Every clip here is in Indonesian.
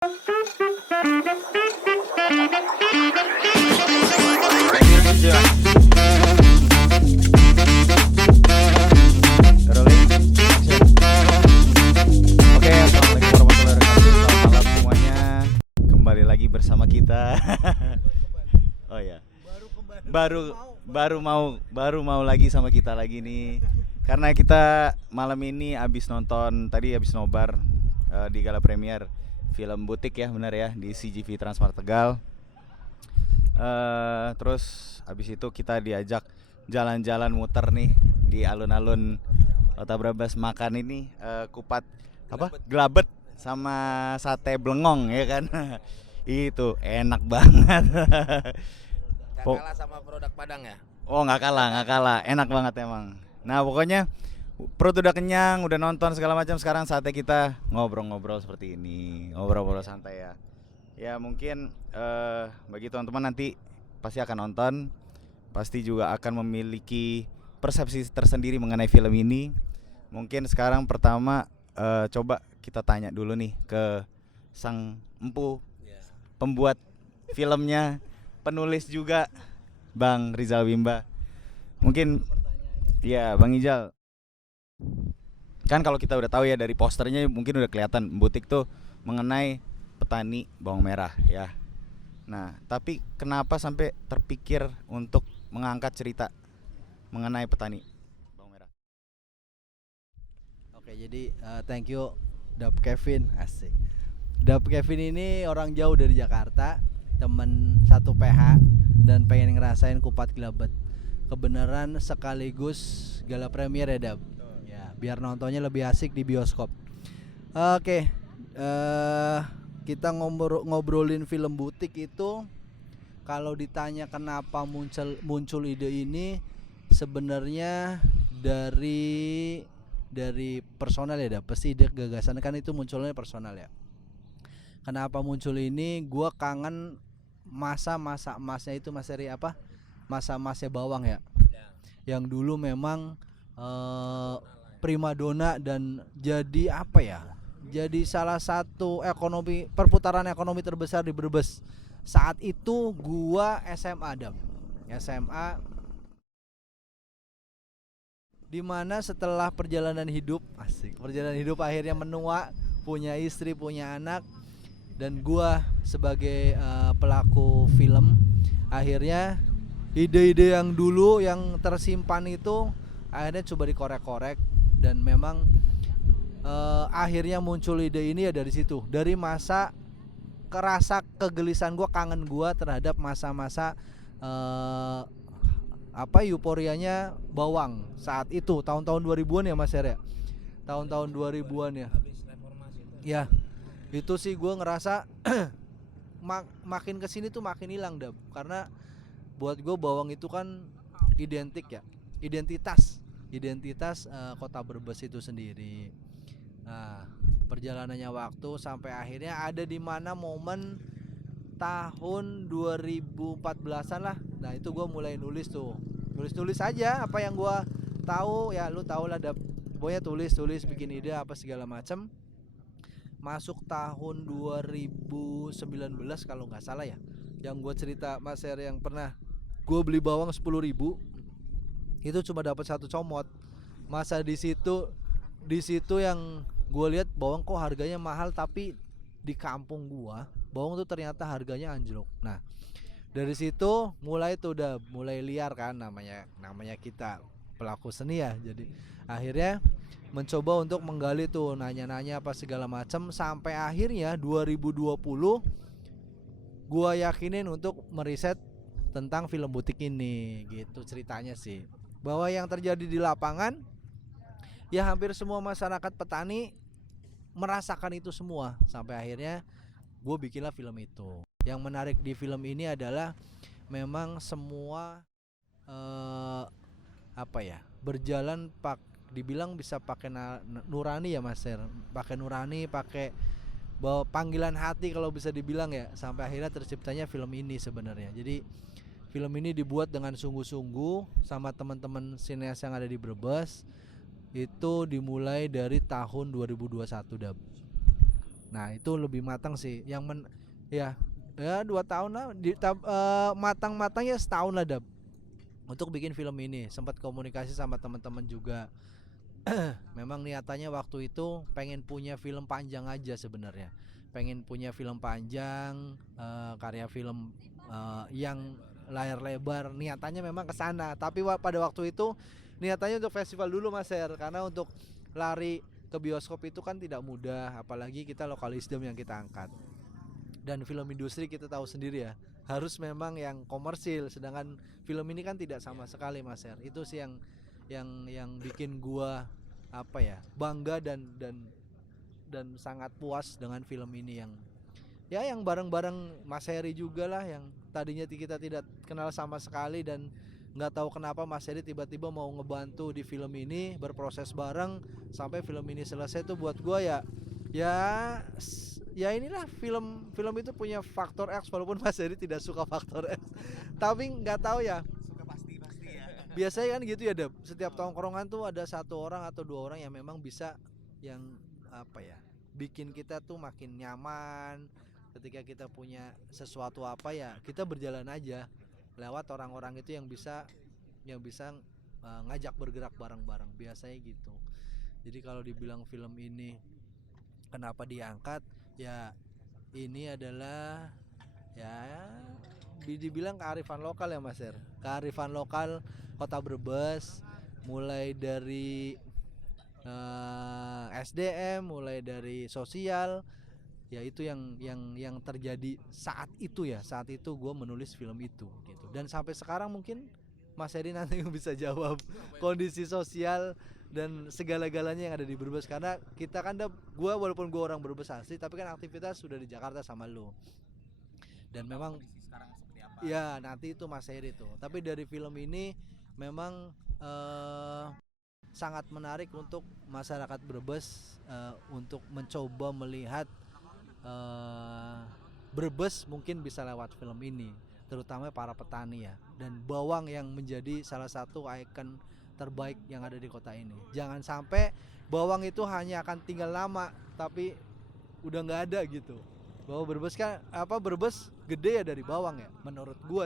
Rolling action. Oke, assalamualaikum warahmatullahi wabarakatuh. Selamat malam semuanya. Kembali lagi bersama kita. Oh ya, baru mau lagi sama kita lagi nih. Karena kita malam ini abis nobar di gala premier film Butik ya, benar ya, di CGV Transmart Tegal. Terus abis itu kita diajak jalan-jalan muter nih di alun-alun Kota Brebes, makan ini kupat gelabet sama sate blengong ya kan. Itu enak banget. Gak kalah sama produk Padang ya? Oh nggak kalah, enak banget emang. Nah pokoknya perut udah kenyang, udah nonton segala macam, sekarang saatnya kita ngobrol-ngobrol seperti ini, ngobrol-ngobrol santai ya. Ya mungkin bagi teman-teman nanti pasti akan nonton, pasti juga akan memiliki persepsi tersendiri mengenai film ini. Mungkin sekarang pertama coba kita tanya dulu nih ke sang empu pembuat filmnya, penulis juga, Bang Rizal Wimba. Mungkin ya Bang Ijal, kan kalau kita udah tahu ya dari posternya mungkin udah kelihatan Butik tuh mengenai petani bawang merah ya. Nah, tapi kenapa sampai terpikir untuk mengangkat cerita mengenai petani bawang merah? Oke, jadi thank you Dap Kevin, asik. Dap Kevin ini orang jauh dari Jakarta, temen satu PH dan pengen ngerasain kupat gelabet. Kebenaran sekaligus gala premier ya Dap. Ya, biar nontonnya lebih asik di bioskop. Oke, kita ngobrolin film Butik itu, kalau ditanya kenapa muncul ide ini, sebenarnya dari personal ya Dap. Pasti ide gagasan kan itu munculnya personal ya. Kenapa muncul ini? Gua kangen masa-masa emasnya itu, Mas Eri, apa? Masa-masa bawang ya. Yang dulu memang primadona dan jadi apa ya? Jadi salah satu perputaran ekonomi terbesar di Brebes. Saat itu gua SMA Dap. SMA dimana setelah perjalanan hidup akhirnya menua, punya istri, punya anak, dan gua sebagai pelaku film, akhirnya ide-ide yang dulu yang tersimpan itu akhirnya coba dikorek-korek, dan memang akhirnya muncul ide ini ya dari situ, dari masa kerasa kegelisahan gua, kangen gua terhadap masa-masa euforianya bawang saat itu, tahun-tahun 2000-an ya Mas ya. Tahun-tahun 2000-an ya. Ya. Itu sih gue ngerasa makin kesini tuh makin hilang Dap, karena buat gue bawang itu kan identik ya, identitas kota Brebes itu sendiri. Nah, perjalanannya waktu sampai akhirnya ada di mana momen tahun 2014-an lah. Nah itu gue mulai nulis aja apa yang gue tahu ya, lu tau lah Dap, pokoknya tulis bikin ide apa segala macem. Masuk tahun 2019 kalau nggak salah ya, yang gue cerita Mas Her, yang pernah gue beli bawang 10.000 itu cuma dapat satu comot. Masa di situ yang gue lihat bawang kok harganya mahal, tapi di kampung gua bawang tuh ternyata harganya anjlok. Nah dari situ udah mulai liar kan, namanya kita pelaku seni ya. Jadi akhirnya mencoba untuk menggali tuh, nanya-nanya apa segala macam, sampai akhirnya 2020 gua yakinin untuk meriset tentang film Butik ini. Gitu ceritanya sih, bahwa yang terjadi di lapangan ya hampir semua masyarakat petani merasakan itu semua. Sampai akhirnya gue bikinlah film itu. Yang menarik di film ini adalah memang semua berjalan dibilang bisa pakai nurani ya Mas Her, pakai nurani, pakai bawa panggilan hati kalau bisa dibilang ya, sampai akhirnya terciptanya film ini sebenarnya. Jadi film ini dibuat dengan sungguh-sungguh sama teman-teman sineas yang ada di Brebes. Itu dimulai dari tahun 2021 Dap. Nah itu lebih matang sih. Ya 2 tahun lah. Matang-matang ya setahun lah Dap, untuk bikin film ini. Sempat komunikasi sama teman-teman juga. Memang niatannya waktu itu pengen punya film panjang aja sebenarnya. Pengen punya film panjang, karya film yang layar lebar. Niatannya memang ke sana. Tapi pada waktu itu niatannya untuk festival dulu Mas Her, karena untuk lari ke bioskop itu kan tidak mudah, apalagi kita lokalisdom yang kita angkat. Dan film industri kita tahu sendiri ya, harus memang yang komersil, sedangkan film ini kan tidak sama sekali Mas Her. Itu sih yang bikin gua bangga dan sangat puas dengan film ini, yang bareng-bareng Mas Heri juga lah, yang tadinya kita tidak kenal sama sekali dan nggak tahu kenapa Mas Heri tiba-tiba mau ngebantu di film ini, berproses bareng sampai film ini selesai. Tuh buat gua ya inilah, film itu punya faktor X, walaupun Mas Heri tidak suka faktor X. Tapi nggak tahu ya, Suka pasti ya. biasanya kan gitu ya Dep. Setiap tongkrongan tuh ada 1 orang atau 2 orang yang memang bisa yang bikin kita tuh makin nyaman. Ketika kita punya sesuatu kita berjalan aja lewat orang-orang itu yang bisa ngajak bergerak bareng-bareng, biasanya gitu. Jadi kalau dibilang film ini kenapa diangkat, ya ini adalah dibilang kearifan lokal ya Mas Er. Kearifan lokal Kota Brebes, mulai dari SDM, mulai dari sosial, ya itu yang terjadi saat itu ya. Saat itu gue menulis film itu gitu. Dan sampai sekarang mungkin Mas Heri nanti bisa jawab kondisi sosial dan segala-galanya yang ada di Brebes, karena kita kan gue walaupun gue orang Brebes asli, tapi kan aktivitas sudah di Jakarta sama lu. Dan memang Sekarang seperti apa? ya nanti itu Mas Heri tuh. Tapi dari film ini memang sangat menarik untuk masyarakat Brebes, untuk mencoba melihat Brebes mungkin bisa lewat film ini, terutama para petani ya, dan bawang yang menjadi salah satu ikon terbaik yang ada di kota ini. Jangan sampai bawang itu hanya akan tinggal lama tapi udah nggak ada gitu. Bahwa Brebes Brebes gede ya dari bawang ya, menurut gua.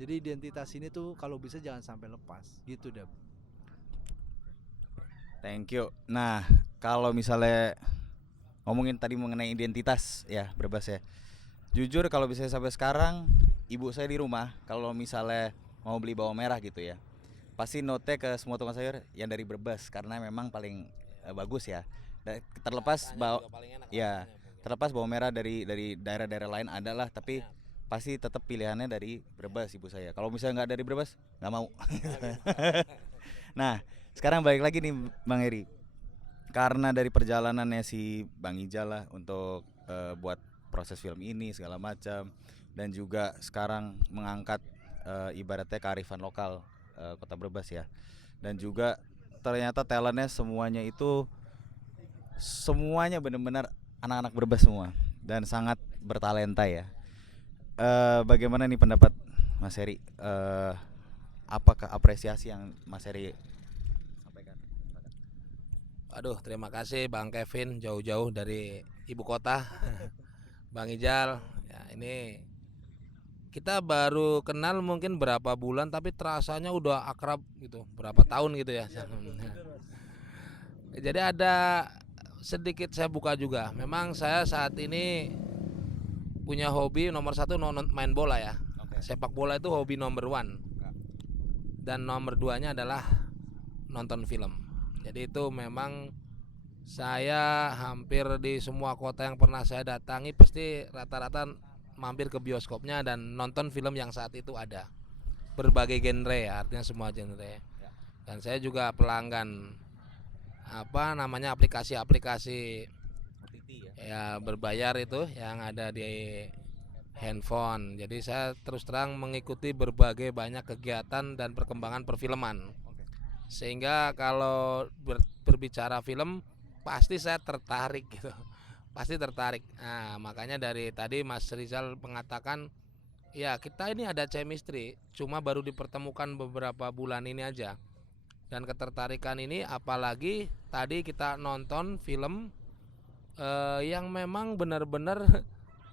Jadi identitas ini tuh kalau bisa jangan sampai lepas gitu Dap. Thank you. Nah, kalau misalnya ngomongin tadi mengenai identitas ya Brebes ya. Jujur kalau bisa sampai sekarang, ibu saya di rumah kalau misalnya mau beli bawang merah gitu ya, pasti note ke semua tukang sayur yang dari Brebes karena memang paling bagus ya. Terlepas terlepas bawang merah dari daerah-daerah lain adalah, tapi pasti tetap pilihannya dari Brebes ibu saya. Kalau misalnya nggak dari Brebes, nggak mau. Nah, sekarang balik lagi nih Bang Heri. Karena dari perjalanannya si Bang Ijal lah untuk buat proses film ini segala macam, dan juga sekarang mengangkat ibaratnya kearifan lokal Kota Brebes ya. Dan juga ternyata talentnya semuanya benar-benar anak-anak Brebes semua dan sangat bertalenta ya. Bagaimana nih pendapat Mas Heri? Apakah apresiasi yang Mas Heri sampaikan? Aduh, terima kasih Bang Kevin jauh-jauh dari ibu kota. Bang Ijal, ya ini kita baru kenal mungkin berapa bulan tapi terasanya udah akrab gitu, berapa tahun gitu ya. Jadi ada sedikit saya buka juga. Memang saya saat ini punya hobi nomor 1 main bola ya. Sepak bola itu hobi nomor 1. Dan nomor 2-nya adalah nonton film. Jadi itu memang saya hampir di semua kota yang pernah saya datangi pasti rata-rata mampir ke bioskopnya dan nonton film yang saat itu ada. Berbagai genre ya, artinya semua genre. Dan saya juga pelanggan aplikasi-aplikasi ya berbayar itu yang ada di handphone. Jadi saya terus terang mengikuti berbagai banyak kegiatan dan perkembangan perfilman. Sehingga kalau berbicara film pasti saya tertarik gitu. Pasti tertarik. Nah, makanya dari tadi Mas Rizal mengatakan ya kita ini ada chemistry, cuma baru dipertemukan beberapa bulan ini aja. Dan ketertarikan ini apalagi tadi kita nonton film yang memang benar-benar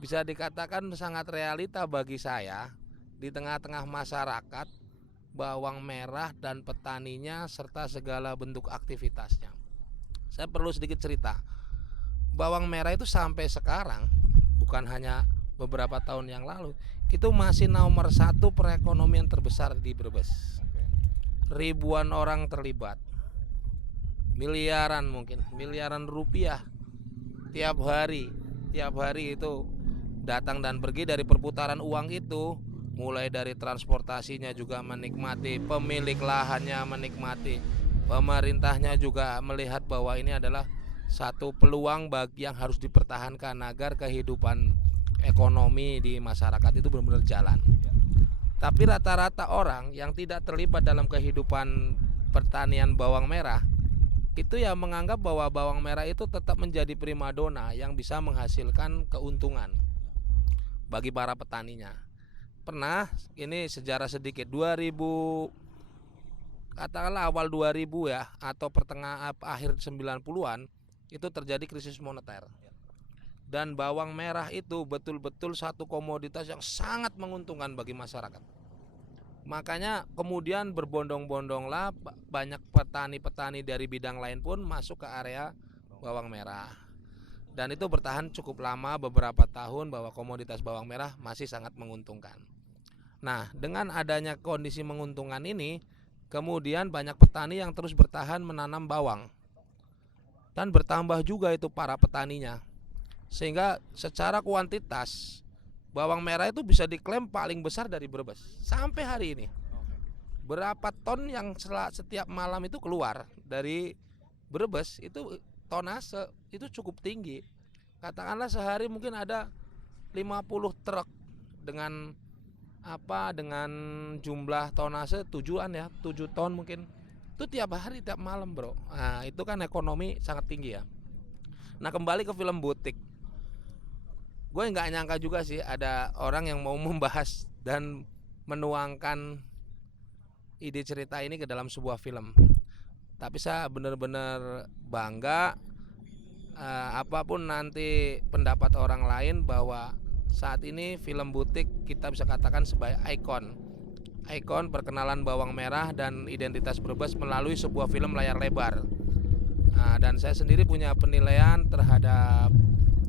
bisa dikatakan sangat realita bagi saya di tengah-tengah masyarakat, bawang merah dan petaninya serta segala bentuk aktivitasnya. Saya perlu sedikit cerita. Bawang merah itu sampai sekarang, bukan hanya beberapa tahun yang lalu, itu masih nomor 1 perekonomian terbesar di Brebes. Ribuan orang terlibat, miliaran rupiah tiap hari itu datang dan pergi. Dari perputaran uang itu, mulai dari transportasinya juga menikmati, pemilik lahannya menikmati, pemerintahnya juga melihat bahwa ini adalah satu peluang bagi yang harus dipertahankan agar kehidupan ekonomi di masyarakat itu benar-benar jalan. Tapi rata-rata orang yang tidak terlibat dalam kehidupan pertanian bawang merah itu ya menganggap bahwa bawang merah itu tetap menjadi primadona yang bisa menghasilkan keuntungan bagi para petaninya. Pernah, ini sejarah sedikit, 2000 katakanlah awal 2000 ya, atau akhir 90-an itu terjadi krisis moneter. Dan bawang merah itu betul-betul satu komoditas yang sangat menguntungkan bagi masyarakat. Makanya kemudian berbondong-bondonglah banyak petani-petani dari bidang lain pun masuk ke area bawang merah. Dan itu bertahan cukup lama, beberapa tahun, bahwa komoditas bawang merah masih sangat menguntungkan. Nah, dengan adanya kondisi menguntungkan ini, kemudian banyak petani yang terus bertahan menanam bawang. Dan bertambah juga itu para petaninya. Sehingga secara kuantitas bawang merah itu bisa diklaim paling besar dari Brebes sampai hari ini. Berapa ton yang setiap malam itu keluar dari Brebes itu tonase itu cukup tinggi. Katakanlah sehari mungkin ada 50 truk dengan dengan jumlah tonase 7 ton mungkin. Itu tiap hari tiap malam, Bro. Nah, itu kan ekonomi sangat tinggi ya. Nah, kembali ke film Butik. Gue nggak nyangka juga sih ada orang yang mau membahas dan menuangkan ide cerita ini ke dalam sebuah film. Tapi saya benar-benar bangga, apapun nanti pendapat orang lain, bahwa saat ini film Butik kita bisa katakan sebagai ikon perkenalan bawang merah dan identitas Brebes melalui sebuah film layar lebar. Dan saya sendiri punya penilaian terhadap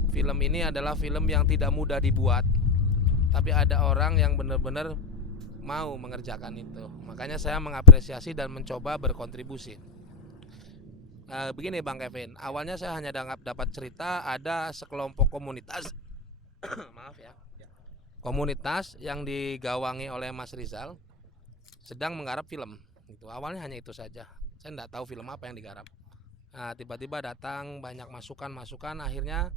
film ini adalah film yang tidak mudah dibuat, tapi ada orang yang benar-benar mau mengerjakan itu. Makanya saya mengapresiasi dan mencoba berkontribusi. Begini Bang Kevin, awalnya saya hanya dapat cerita ada sekelompok komunitas maaf ya, komunitas yang digawangi oleh Mas Rizal sedang menggarap film. Itu awalnya hanya itu saja. Saya tidak tahu film apa yang digarap. Nah, tiba-tiba datang banyak masukan, akhirnya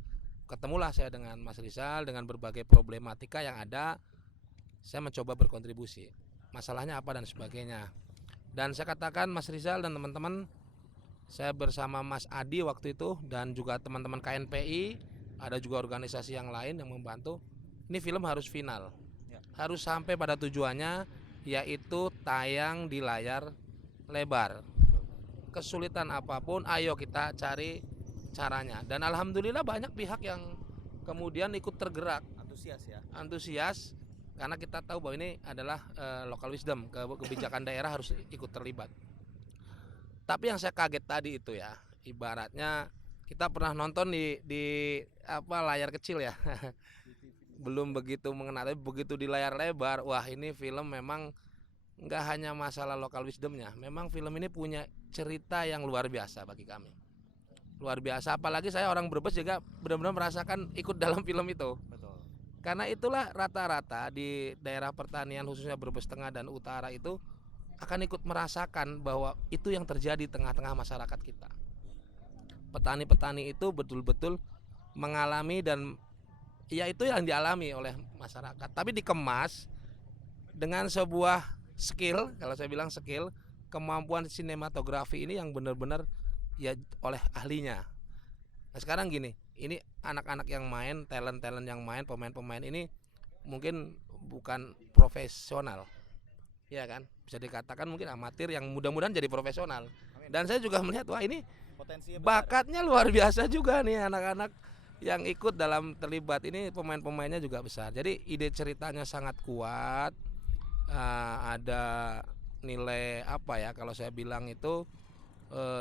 ketemulah saya dengan Mas Rizal dengan berbagai problematika yang ada. Saya mencoba berkontribusi, masalahnya apa dan sebagainya. Dan saya katakan Mas Rizal dan teman-teman, saya bersama Mas Adi waktu itu dan juga teman-teman KNPI, ada juga organisasi yang lain yang membantu. Ini film harus final, harus sampai pada tujuannya, yaitu tayang di layar lebar. Kesulitan apapun, ayo kita cari caranya. Dan alhamdulillah banyak pihak yang kemudian ikut tergerak, antusias karena kita tahu bahwa ini adalah local wisdom, kebijakan daerah harus ikut terlibat. Tapi yang saya kaget tadi itu ya, ibaratnya kita pernah nonton di layar kecil ya belum begitu mengenal, tapi begitu di layar lebar, wah ini film memang nggak hanya masalah local wisdomnya, memang film ini punya cerita yang luar biasa bagi kami. Luar biasa, apalagi saya orang Brebes juga benar-benar merasakan ikut dalam film itu. Betul. Karena itulah rata-rata di daerah pertanian khususnya Brebes Tengah dan Utara itu akan ikut merasakan bahwa itu yang terjadi di tengah-tengah masyarakat kita. Petani-petani itu betul-betul mengalami, dan ya itu yang dialami oleh masyarakat, tapi dikemas dengan sebuah skill, kalau saya bilang skill, kemampuan sinematografi ini yang benar-benar ya oleh ahlinya. Nah sekarang gini, ini anak-anak yang main, talent-talent yang main, pemain-pemain ini mungkin bukan profesional, ya kan? Bisa dikatakan mungkin amatir yang mudah-mudahan jadi profesional. Dan saya juga melihat wah ini Potensinya besar. bakatnya luar biasa juga nih anak-anak yang ikut dalam terlibat ini, pemain-pemainnya juga besar. Jadi ide ceritanya sangat kuat. Ada nilai apa ya kalau saya bilang itu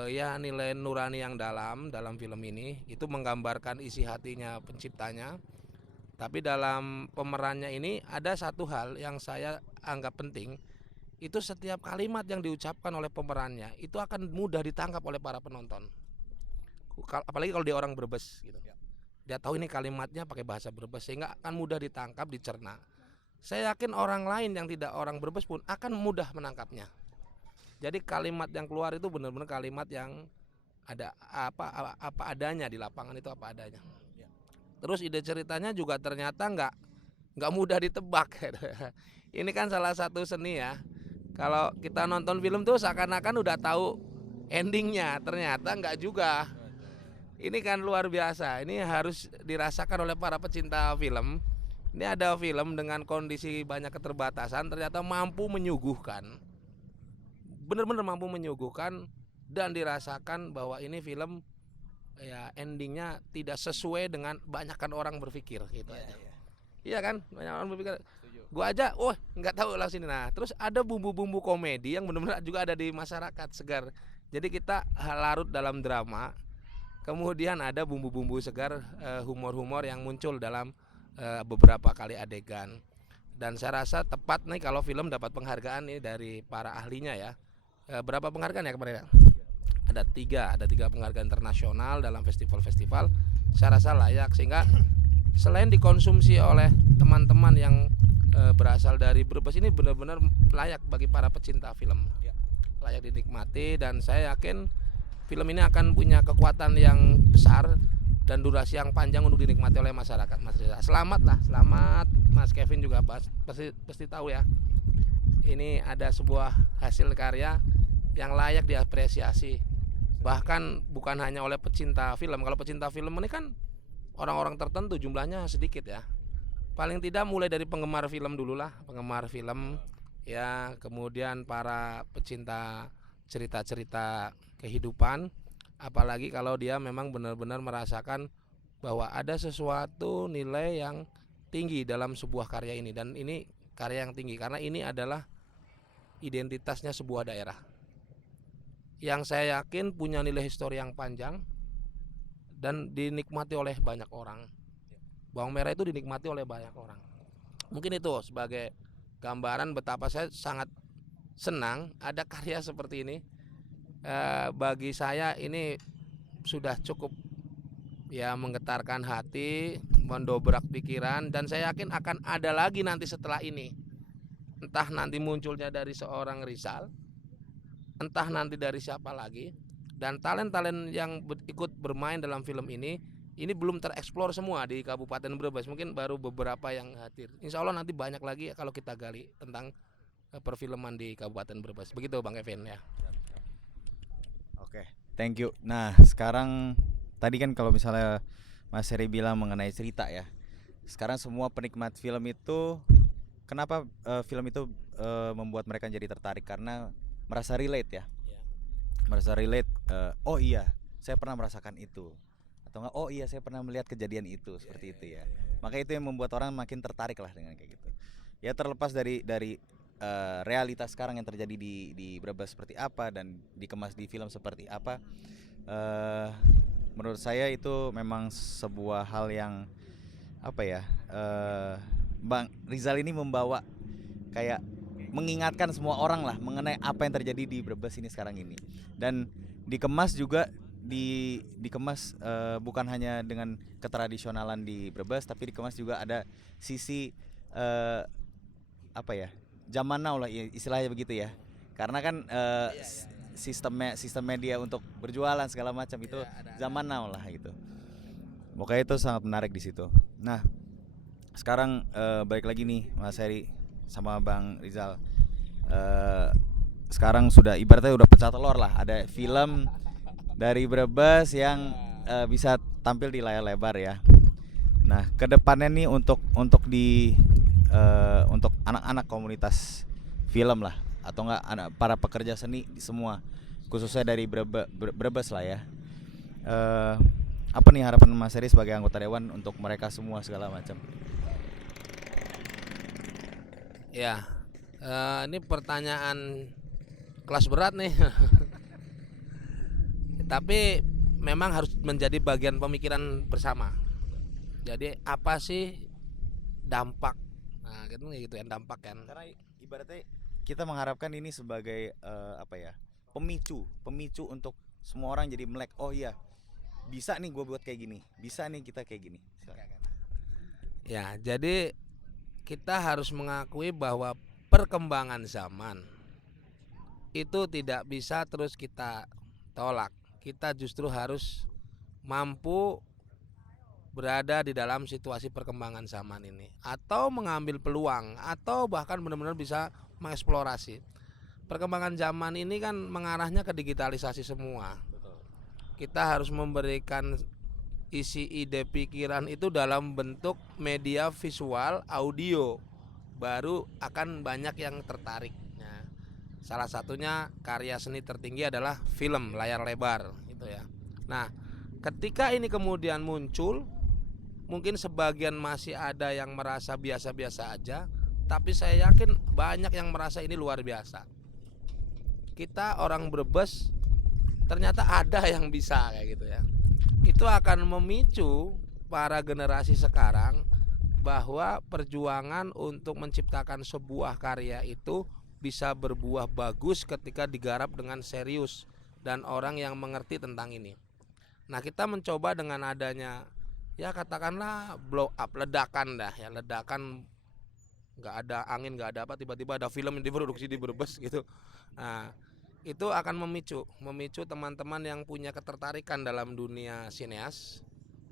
ya nilai nurani yang dalam film ini. Itu menggambarkan isi hatinya penciptanya. Tapi dalam pemerannya ini ada satu hal yang saya anggap penting. Itu setiap kalimat yang diucapkan oleh pemerannya itu akan mudah ditangkap oleh para penonton. Apalagi kalau dia orang Brebes gitu. Dia tahu ini kalimatnya pakai bahasa Brebes sehingga akan mudah ditangkap, dicerna. Saya yakin orang lain yang tidak orang Brebes pun akan mudah menangkapnya. Jadi kalimat yang keluar itu benar-benar kalimat yang ada apa adanya di lapangan, itu apa adanya. Terus ide ceritanya juga ternyata nggak mudah ditebak. Ini kan salah satu seni ya. Kalau kita nonton film tuh seakan-akan udah tahu endingnya, ternyata nggak juga. Ini kan luar biasa. Ini harus dirasakan oleh para pecinta film. Ini ada film dengan kondisi banyak keterbatasan, ternyata mampu menyuguhkan. Benar-benar mampu menyuguhkan dan dirasakan bahwa ini film ya endingnya tidak sesuai dengan banyakkan orang berpikir gitu aja. Iya kan? Banyak orang berpikir. Gua aja, nggak tahu lah sini. Nah, terus ada bumbu-bumbu komedi yang benar-benar juga ada di masyarakat segar. Jadi kita larut dalam drama. Kemudian ada bumbu-bumbu segar, humor-humor yang muncul dalam beberapa kali adegan. Dan saya rasa tepat nih kalau film dapat penghargaan nih dari para ahlinya ya. Berapa penghargaan ya kemarin? Ada tiga penghargaan internasional dalam festival-festival. Saya rasa layak sehingga selain dikonsumsi oleh teman-teman yang berasal dari Brebes, ini benar-benar layak bagi para pecinta film, layak dinikmati. Dan saya yakin film ini akan punya kekuatan yang besar dan durasi yang panjang untuk dinikmati oleh masyarakat. Mas Reza, selamat Mas Kevin juga pasti tahu ya. Ini ada sebuah hasil karya yang layak diapresiasi. Bahkan bukan hanya oleh pecinta film. Kalau pecinta film ini kan orang-orang tertentu, jumlahnya sedikit ya. Paling tidak mulai dari penggemar film dulu lah, penggemar film ya, kemudian para pecinta cerita-cerita kehidupan, apalagi kalau dia memang benar-benar merasakan bahwa ada sesuatu nilai yang tinggi dalam sebuah karya ini. Dan ini karya yang tinggi karena ini adalah identitasnya sebuah daerah yang saya yakin punya nilai histori yang panjang dan dinikmati oleh banyak orang. Bawang merah itu dinikmati oleh banyak orang. Mungkin itu sebagai gambaran betapa saya sangat senang ada karya seperti ini. Bagi saya ini sudah cukup ya menggetarkan hati, mendobrak pikiran, dan saya yakin akan ada lagi nanti setelah ini. Entah nanti munculnya dari seorang Rizal, entah nanti dari siapa lagi. Dan talent-talent yang ikut bermain dalam film ini belum tereksplor semua di Kabupaten Brebes. Mungkin baru beberapa yang hadir. Insya Allah nanti banyak lagi kalau kita gali tentang perfilman di Kabupaten Brebes. Begitu Bang Kevin ya. Oke, thank you. Nah, sekarang tadi kan kalau misalnya Mas Heri bilang mengenai cerita ya. Sekarang semua penikmat film itu kenapa film itu membuat mereka jadi tertarik, karena merasa relate ya. Merasa relate, oh iya, saya pernah merasakan itu. Atau enggak, oh iya saya pernah melihat kejadian itu, seperti itu ya. Maka itu yang membuat orang makin tertarik lah dengan kayak gitu. Ya terlepas dari realitas sekarang yang terjadi di Brebes seperti apa dan dikemas di film seperti apa, menurut saya itu memang sebuah hal yang apa ya, Bang Rizal ini membawa kayak mengingatkan semua orang lah mengenai apa yang terjadi di Brebes ini sekarang ini. Dan dikemas juga dikemas bukan hanya dengan ketradisionalan di Brebes, tapi dikemas juga ada sisi apa ya, zaman now lah istilahnya begitu ya. Karena kan sistem media untuk berjualan segala macam itu zaman now lah gitu. Makanya itu sangat menarik di situ. Nah, sekarang balik lagi nih Mas Heri sama Bang Rizal. Sekarang sudah ibaratnya udah pecah telur lah, ada film dari Brebes yang bisa tampil di layar lebar ya. Nah, kedepannya nih untuk anak-anak komunitas film lah, atau enggak para pekerja seni semua, khususnya dari Brebes lah ya. eh, apa nih harapan Mas Heri sebagai anggota dewan untuk mereka semua segala macam? Ya, ini pertanyaan kelas berat nih. Tapi memang harus menjadi bagian pemikiran bersama. Jadi apa sih dampak? Nah, gitu ya dampak kan. Karena ibaratnya kita mengharapkan ini sebagai apa ya, pemicu untuk semua orang jadi melek. Oh iya, bisa nih gue buat kayak gini, bisa nih kita kayak gini. Ya, jadi kita harus mengakui bahwa perkembangan zaman itu tidak bisa terus kita tolak. Kita justru harus mampu berada di dalam situasi perkembangan zaman ini, atau mengambil peluang, atau bahkan benar-benar bisa mengeksplorasi. Perkembangan zaman ini kan mengarahnya ke digitalisasi semua. Kita harus memberikan isi ide pikiran itu dalam bentuk media visual, audio, baru akan banyak yang tertarik. Nah, salah satunya karya seni tertinggi adalah film layar lebar, gitu ya. Nah, ketika ini kemudian muncul, mungkin sebagian masih ada yang merasa biasa-biasa aja, tapi saya yakin banyak yang merasa ini luar biasa. Kita orang Brebes ternyata ada yang bisa kayak gitu ya. Itu akan memicu para generasi sekarang bahwa perjuangan untuk menciptakan sebuah karya itu bisa berbuah bagus ketika digarap dengan serius dan orang yang mengerti tentang ini. Nah, kita mencoba dengan adanya ya katakanlah blow up, ledakan dah ya, ledakan, nggak ada angin, nggak ada apa, tiba-tiba ada film yang diproduksi di Brebes gitu. Nah, itu akan memicu teman-teman yang punya ketertarikan dalam dunia sineas,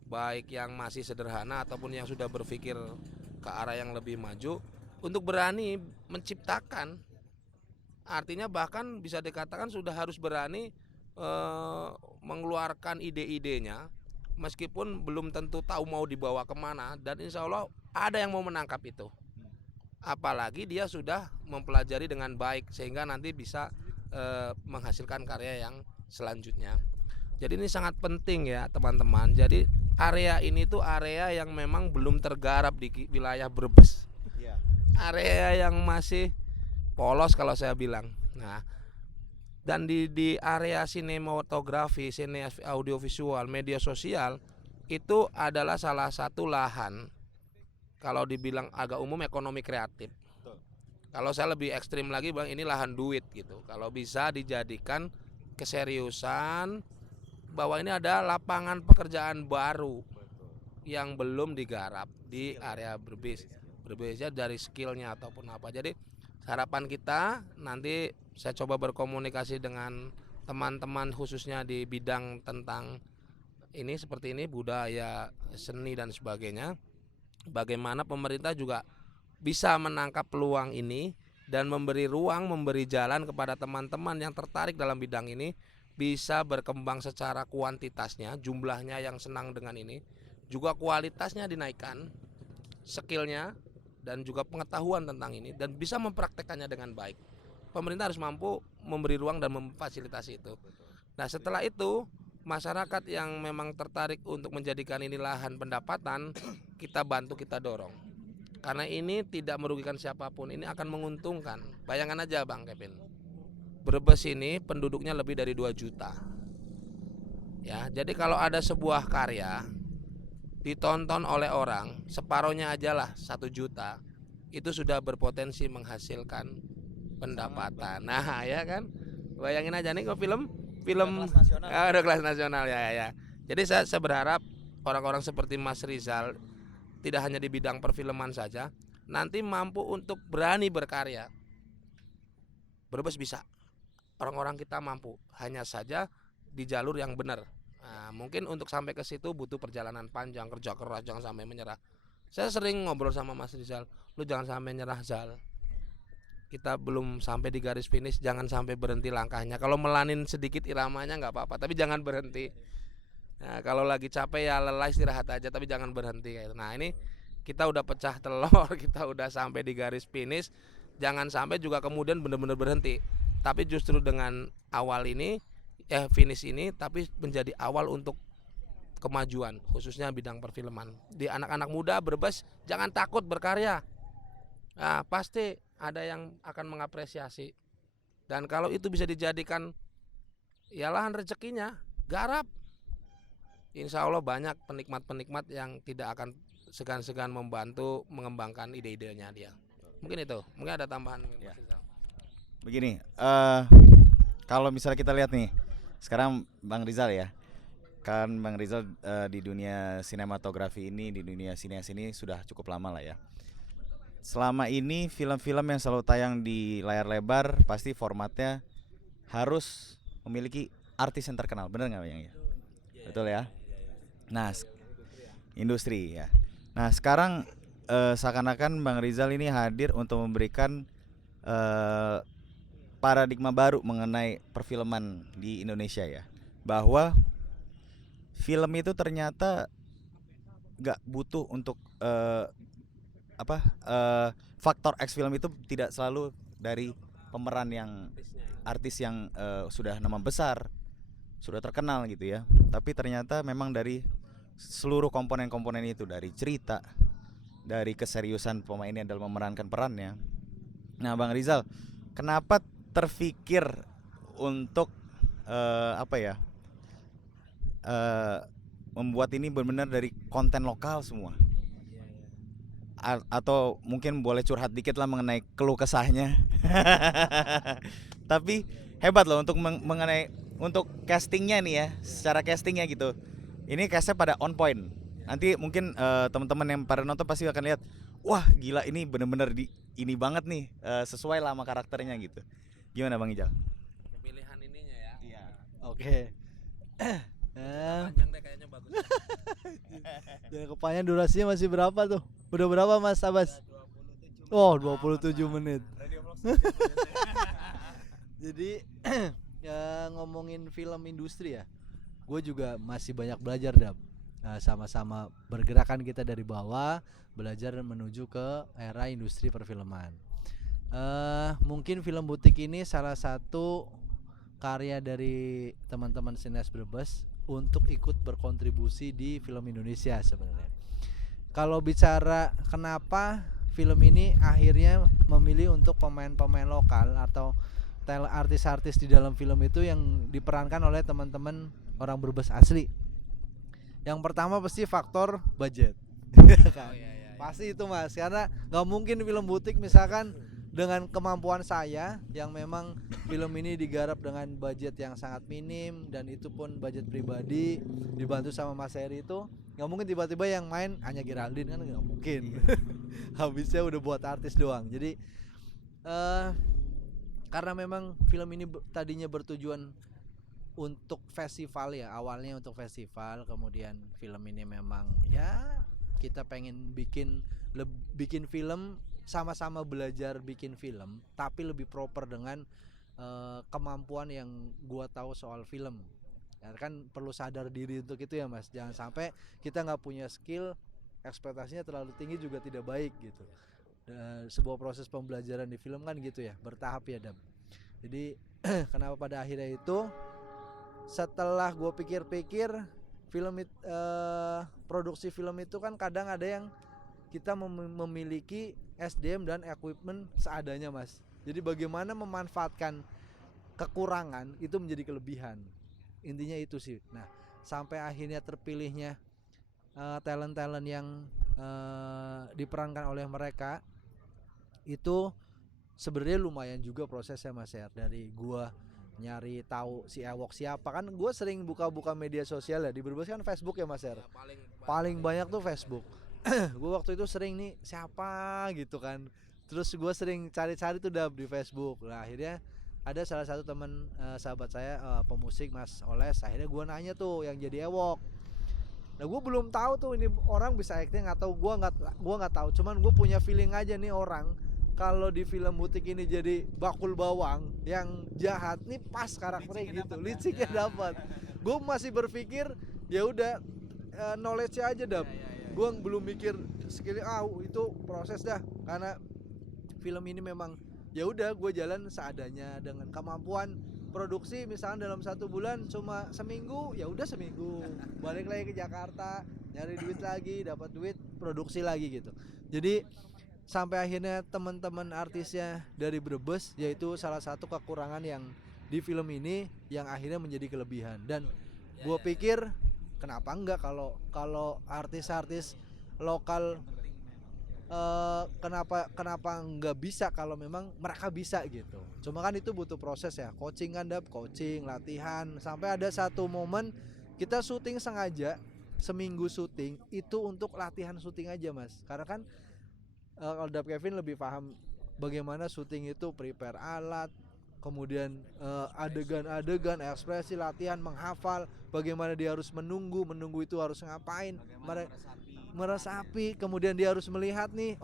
baik yang masih sederhana ataupun yang sudah berpikir ke arah yang lebih maju, untuk berani menciptakan. Artinya bahkan bisa dikatakan sudah harus berani mengeluarkan ide-idenya, meskipun belum tentu tahu mau dibawa kemana, dan insya Allah ada yang mau menangkap itu. Apalagi dia sudah mempelajari dengan baik sehingga nanti bisa menghasilkan karya yang selanjutnya. Jadi ini sangat penting ya teman-teman. Jadi area ini tuh area yang memang belum tergarap di wilayah Brebes. Area yang masih polos kalau saya bilang. Nah, dan di area sinematografi, sine audiovisual, media sosial itu adalah salah satu lahan, kalau dibilang agak umum, ekonomi kreatif. Kalau saya lebih ekstrim lagi bang, ini lahan duit gitu. Kalau bisa dijadikan keseriusan bahwa ini ada lapangan pekerjaan baru yang belum digarap di area Brebes. Berbeda dari skillnya ataupun apa. Jadi harapan kita nanti saya coba berkomunikasi dengan teman-teman khususnya di bidang tentang ini seperti ini, budaya, seni dan sebagainya. Bagaimana pemerintah juga bisa menangkap peluang ini dan memberi ruang, memberi jalan kepada teman-teman yang tertarik dalam bidang ini bisa berkembang secara kuantitasnya, jumlahnya yang senang dengan ini, juga kualitasnya dinaikkan, skillnya dan juga pengetahuan tentang ini, dan bisa mempraktekannya dengan baik. Pemerintah harus mampu memberi ruang dan memfasilitasi itu. Nah, setelah itu masyarakat yang memang tertarik untuk menjadikan ini lahan pendapatan, kita bantu, kita dorong. Karena ini tidak merugikan siapapun, ini akan menguntungkan. Bayangkan aja Bang Kevin, Brebes ini penduduknya lebih dari 2 juta. Ya, jadi kalau ada sebuah karya ditonton oleh orang, separohnya aja lah 1 juta, itu sudah berpotensi menghasilkan pendapatan. Nah, ya kan? Bayangin aja nih kok film udah kelas nasional ya. Jadi saya berharap orang-orang seperti Mas Rizal tidak hanya di bidang perfilman saja, nanti mampu untuk berani berkarya. Brebes bisa, orang-orang kita mampu, hanya saja di jalur yang benar. Nah, mungkin untuk sampai ke situ butuh perjalanan panjang, kerja keras, jangan sampai menyerah. Saya sering ngobrol sama Mas Rizal, lu jangan sampai nyerah Zal. Kita belum sampai di garis finish, jangan sampai berhenti langkahnya. Kalau melanin sedikit iramanya nggak apa-apa, tapi jangan berhenti. Nah, kalau lagi capek ya lelah, istirahat aja, tapi jangan berhenti. Nah, ini kita udah pecah telur, kita udah sampai di garis finish. Jangan sampai juga kemudian benar-benar berhenti. Tapi justru dengan awal ini finish ini, tapi menjadi awal untuk kemajuan khususnya bidang perfilman. Di anak-anak muda Brebes jangan takut berkarya. Nah, pasti ada yang akan mengapresiasi. Dan kalau itu bisa dijadikan ya lahan rezekinya, garap. Insya Allah banyak penikmat-penikmat yang tidak akan segan-segan membantu mengembangkan ide-idenya dia. Mungkin itu, mungkin ada tambahan. Ya. Begini, kalau misalnya kita lihat nih, sekarang Bang Rizal ya, kan Bang Rizal di dunia sinematografi ini, di dunia sineas ini sudah cukup lama lah ya. Selama ini film-film yang selalu tayang di layar lebar pasti formatnya harus memiliki artis yang terkenal, bener nggak Bang ya? Betul ya. Nah, industri ya. Nah sekarang seakan-akan Bang Rizal ini hadir untuk memberikan paradigma baru mengenai perfilman di Indonesia ya, bahwa film itu ternyata gak butuh untuk faktor X film itu tidak selalu dari pemeran yang artis yang sudah nama besar, sudah terkenal gitu ya, tapi ternyata memang dari seluruh komponen-komponen itu, dari cerita, dari keseriusan pemainnya dalam memerankan perannya. Nah Bang Rizal, kenapa terfikir untuk membuat ini benar-benar dari konten lokal semua? Atau mungkin boleh curhat dikit lah mengenai keluh kesahnya. Tapi hebat loh untuk mengenai untuk castingnya nih ya, secara castingnya gitu. Ini castnya pada on point. Nanti mungkin teman-teman yang pada nonton pasti akan lihat, wah gila ini bener-bener ini banget nih, sesuai lah sama karakternya gitu. Gimana Bang Ijal? Pemilihan ininya ya. Iya. Oke. Panjang deh kayaknya bagus. Dan kepanjang durasinya masih berapa tuh? Udah berapa Mas Abbas? Oh 27 menit. Jadi ya ngomongin film industri ya, gue juga masih banyak belajar Dap. Nah, sama-sama bergerakan kita dari bawah, belajar menuju ke era industri perfilman. Mungkin film butik ini salah satu karya dari teman-teman Sineas Brebes untuk ikut berkontribusi di film Indonesia sebenarnya. Kalau bicara kenapa film ini akhirnya memilih untuk pemain-pemain lokal atau artis-artis di dalam film itu yang diperankan oleh teman-teman orang Brebes asli. Yang pertama pasti faktor budget. Pasti itu Mas, karena nggak mungkin film butik misalkan dengan kemampuan saya yang memang film ini digarap dengan budget yang sangat minim dan itu pun budget pribadi dibantu sama Mas Heri, itu nggak mungkin tiba-tiba yang main hanya Geraldine, kan nggak mungkin. Habisnya udah buat artis doang. Jadi karena memang film ini tadinya bertujuan untuk festival ya, awalnya untuk festival, kemudian film ini memang ya kita pengen bikin film, sama-sama belajar bikin film tapi lebih proper dengan kemampuan yang gua tahu soal film. Ya kan perlu sadar diri untuk itu ya Mas, jangan sampai kita nggak punya skill, ekspektasinya terlalu tinggi juga tidak baik gitu. Sebuah proses pembelajaran di film kan gitu ya, bertahap ya Dam. Jadi kenapa pada akhirnya itu setelah gue pikir-pikir produksi film itu kan kadang ada yang kita memiliki SDM dan equipment seadanya Mas. Jadi bagaimana memanfaatkan kekurangan itu menjadi kelebihan, intinya itu sih. Nah sampai akhirnya terpilihnya talent-talent yang diperankan oleh mereka itu sebenarnya lumayan juga prosesnya Mas ya. Dari gua nyari tahu si Ewok siapa, kan gua sering buka-buka media sosial ya, di Brebes kan Facebook ya Mas ya. Paling banyak tuh Facebook. Gua waktu itu sering nih siapa gitu kan. Terus gua sering cari-cari tuh di Facebook. Nah, akhirnya ada salah satu teman sahabat saya pemusik Mas Oles, akhirnya gua nanya tuh yang jadi Ewok. Nah, gue belum tahu tuh ini orang bisa acting atau gua nggak tahu. Cuman gue punya feeling aja nih orang kalau di film butik ini jadi bakul bawang yang jahat nih pas karakternya gitu, liciknya dapat. Gue masih berpikir ya udah knowledge aja Dap. Gue belum mikir skill itu proses dah, karena film ini memang ya udah gue jalan seadanya dengan kemampuan produksi misalnya dalam 1 bulan cuma seminggu, ya udah seminggu, balik lagi ke Jakarta, nyari duit lagi, dapat duit, produksi lagi gitu. Jadi sampai akhirnya teman-teman artisnya dari Brebes, yaitu salah satu kekurangan yang di film ini yang akhirnya menjadi kelebihan. Dan gue pikir kenapa enggak kalau artis-artis lokal kenapa nggak bisa kalau memang mereka bisa gitu. Cuma kan itu butuh proses ya, coaching kan, coaching, latihan, sampai ada satu momen kita syuting sengaja seminggu syuting itu untuk latihan syuting aja mas, karena kan kalau Kevin lebih paham bagaimana syuting itu, prepare alat, kemudian adegan-adegan, ekspresi, latihan, menghafal, bagaimana dia harus menunggu itu harus ngapain, meresapi, kemudian dia harus melihat nih,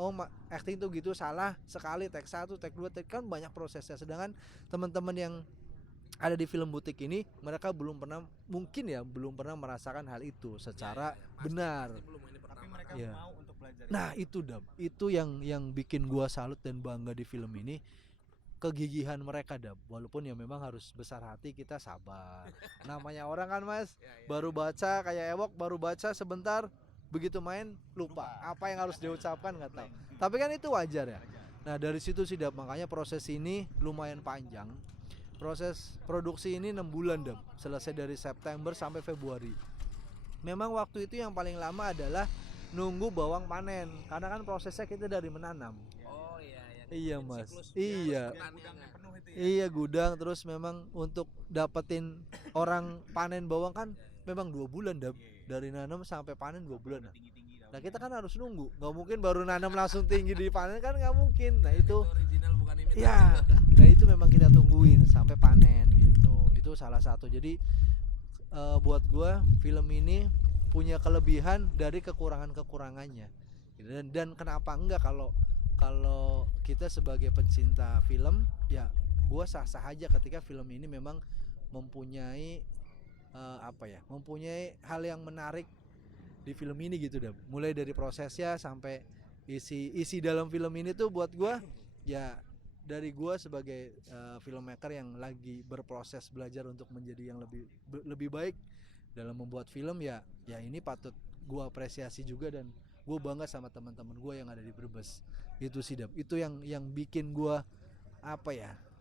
acting tuh gitu salah sekali, take 1, take 2, take, kan banyak prosesnya. Sedangkan teman-teman yang ada di film butik ini, mereka belum pernah merasakan hal itu secara benar. Tapi mereka Ya. mau untuk belajar. Nah itu Dam, itu yang bikin gua salut dan bangga di film ini, kegigihan mereka Dam. Walaupun ya memang harus besar hati, kita sabar. Namanya orang kan mas, baru baca kayak Ewok, baru baca sebentar, begitu main lupa apa yang harus diucapkan nggak tahu. Tapi kan itu wajar ya. Nah dari situ sih Dam, makanya proses ini lumayan panjang. Proses produksi ini 6 bulan Dam, selesai dari September sampai Februari. Memang waktu itu yang paling lama adalah nunggu bawang panen, karena kan prosesnya kita dari menanam. Oh Iya mas, iya gudang, terus memang untuk dapetin orang panen bawang kan memang 2 bulan Dam, dari nanam sampai panen 2 bulan. Nah kita kan harus nunggu, nggak mungkin baru nanam langsung tinggi di panen kan nggak mungkin. Nah itu original bukan imitasi. ya, nah itu memang kita tungguin sampai panen gitu. Itu salah satu. Jadi buat gua film ini punya kelebihan dari kekurangannya. Dan kenapa enggak, kalau kita sebagai pencinta film, ya gua sah-sah aja ketika film ini memang mempunyai mempunyai hal yang menarik di film ini gitu dah. Mulai dari prosesnya sampai isi dalam film ini tuh buat gua, ya dari gua sebagai filmmaker yang lagi berproses belajar untuk menjadi yang lebih baik dalam membuat film, ya ini patut gua apresiasi juga, dan gua bangga sama teman-teman gua yang ada di Brebes. Itu sih Dap, itu yang bikin gua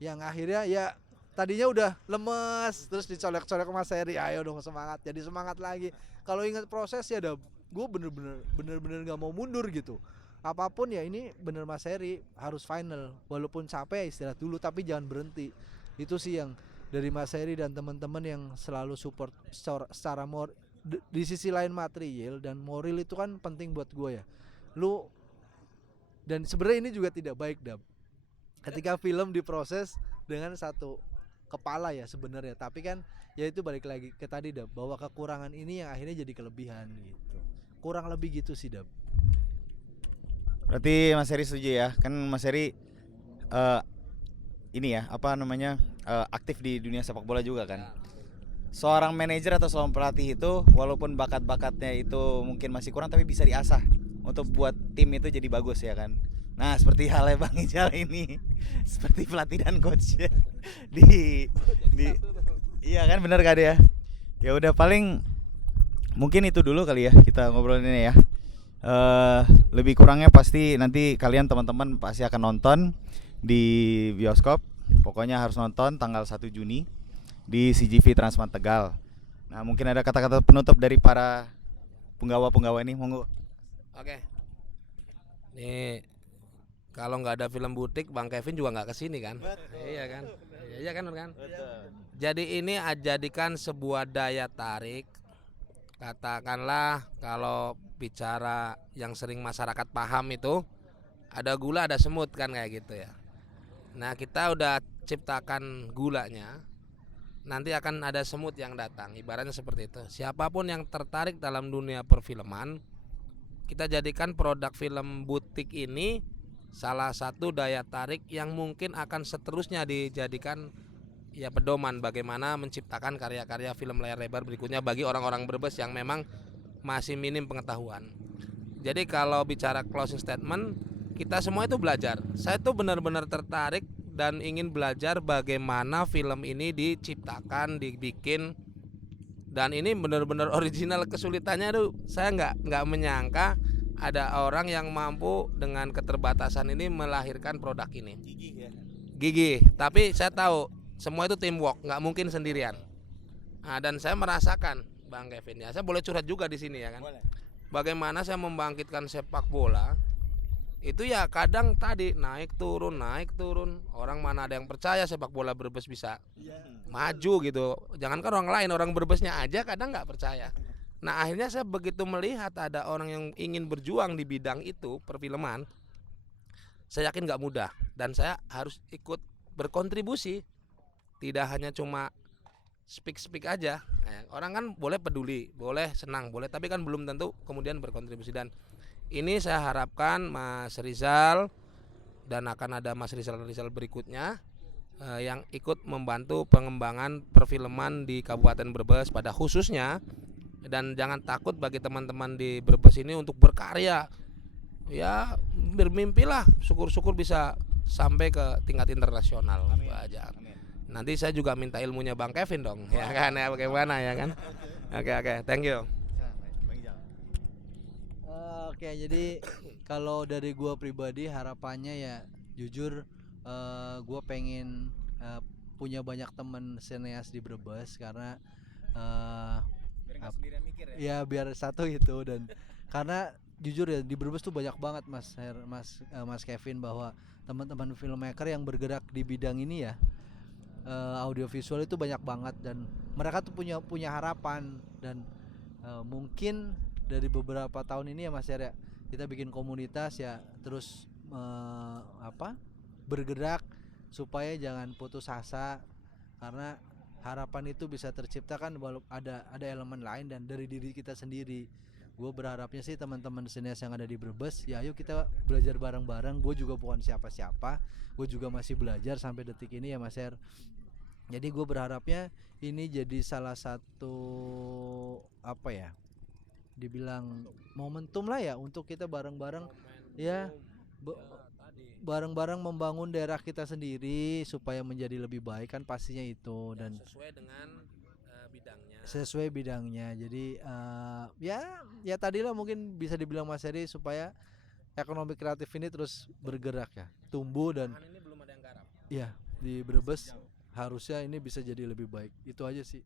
yang akhirnya ya tadinya udah lemes, terus dicolek-colek Mas Heri, ayo dong semangat, jadi semangat lagi. Kalau ingat proses ya Dap, gue bener-bener nggak mau mundur gitu. Apapun ya, ini bener Mas Heri harus final, walaupun capek istirahat dulu tapi jangan berhenti. Itu sih yang dari Mas Heri dan teman-teman yang selalu support secara di sisi lain material dan moral, itu kan penting buat gue ya. Dan sebenarnya ini juga tidak baik Dap, ketika film diproses dengan satu kepala ya sebenarnya, tapi kan ya itu balik lagi ke tadi Dap, bahwa kekurangan ini yang akhirnya jadi kelebihan gitu. Kurang lebih gitu sih Dap. Berarti Mas Heri setuju ya? Kan Mas Heri ini ya, aktif di dunia sepak bola juga kan. Seorang manajer atau seorang pelatih itu walaupun bakat-bakatnya itu mungkin masih kurang, tapi bisa diasah untuk buat tim itu jadi bagus ya kan. Nah seperti halnya Bang Ijal ini, seperti pelatih dan coach di iya kan, bener kan ya. Ya udah, paling mungkin itu dulu kali ya kita ngobrolin ini ya. Lebih kurangnya pasti nanti kalian teman-teman pasti akan nonton di bioskop. Pokoknya harus nonton tanggal 1 Juni di CGV Transmart Tegal. Nah mungkin ada kata-kata penutup dari para penggawa ini, monggo. Oke. Nih kalau nggak ada film butik, Bang Kevin juga nggak kesini kan? Iya kan? Iya kan? Jadi ini jadikan sebuah daya tarik. Katakanlah kalau bicara yang sering masyarakat paham itu, ada gula ada semut kan, kayak gitu ya. Nah kita udah ciptakan gulanya, nanti akan ada semut yang datang, ibaratnya seperti itu. Siapapun yang tertarik dalam dunia perfilman, kita jadikan produk film butik ini salah satu daya tarik yang mungkin akan seterusnya dijadikan ya pedoman bagaimana menciptakan karya-karya film layar lebar berikutnya bagi orang-orang Brebes yang memang masih minim pengetahuan. Jadi kalau bicara closing statement, kita semua itu belajar. Saya tuh benar-benar tertarik dan ingin belajar bagaimana film ini diciptakan, dibikin, dan ini benar-benar original. Kesulitannya tuh saya nggak menyangka ada orang yang mampu dengan keterbatasan ini melahirkan produk ini. Gigih, tapi saya tahu semua itu teamwork, nggak mungkin sendirian. Nah, dan saya merasakan, Bang Kevin, ya saya boleh curhat juga di sini ya kan. Boleh. Bagaimana saya membangkitkan sepak bola itu ya kadang tadi naik turun. Orang mana ada yang percaya sepak bola Brebes bisa maju gitu. Jangankan orang lain, orang Brebesnya aja kadang nggak percaya. Nah akhirnya saya begitu melihat ada orang yang ingin berjuang di bidang itu, perfilman, saya yakin nggak mudah dan saya harus ikut berkontribusi. Tidak hanya cuma speak aja. Orang kan boleh peduli, boleh senang, boleh, tapi kan belum tentu kemudian berkontribusi. Dan ini saya harapkan Mas Rizal dan akan ada Mas Rizal berikutnya yang ikut membantu pengembangan perfilman di Kabupaten Brebes pada khususnya. Dan jangan takut bagi teman-teman di Brebes ini untuk berkarya. Ya bermimpilah, syukur-syukur bisa sampai ke tingkat internasional. Amin. Itu aja. Amin. Nanti saya juga minta ilmunya Bang Kevin dong, ya kan, ya bagaimana ya kan. Oke, thank you. Bang Ijal. Oke, jadi kalau dari gua pribadi harapannya ya jujur gua pengen punya banyak teman sineas di Brebes karena Biar nggak sendirian mikir ya. ya biar satu itu. Dan karena jujur ya di Brebes tuh banyak banget Mas Kevin, bahwa teman-teman filmmaker yang bergerak di bidang ini ya, audiovisual itu banyak banget, dan mereka tuh punya harapan. Dan mungkin dari beberapa tahun ini ya Mas Her, ya kita bikin komunitas ya, terus bergerak supaya jangan putus asa, karena harapan itu bisa terciptakan walau ada elemen lain dan dari diri kita sendiri. Gue berharapnya sih teman-teman sineas yang ada di Brebes ya, ayo kita belajar bareng-bareng. Gue juga bukan siapa-siapa, gue juga masih belajar sampai detik ini ya Mas Her. Jadi gue berharapnya ini jadi salah satu dibilang momentum lah ya, untuk kita bareng-bareng ya bareng-bareng membangun daerah kita sendiri supaya menjadi lebih baik kan pastinya itu. Dan Sesuai dengan bidangnya. sesuai bidangnya. Jadi ya tadilah mungkin bisa dibilang Mas Heri, supaya ekonomi kreatif ini terus bergerak ya, tumbuh. Dan Ini belum ada yang garap. ya di Brebes harusnya ini bisa jadi lebih baik. Itu aja sih.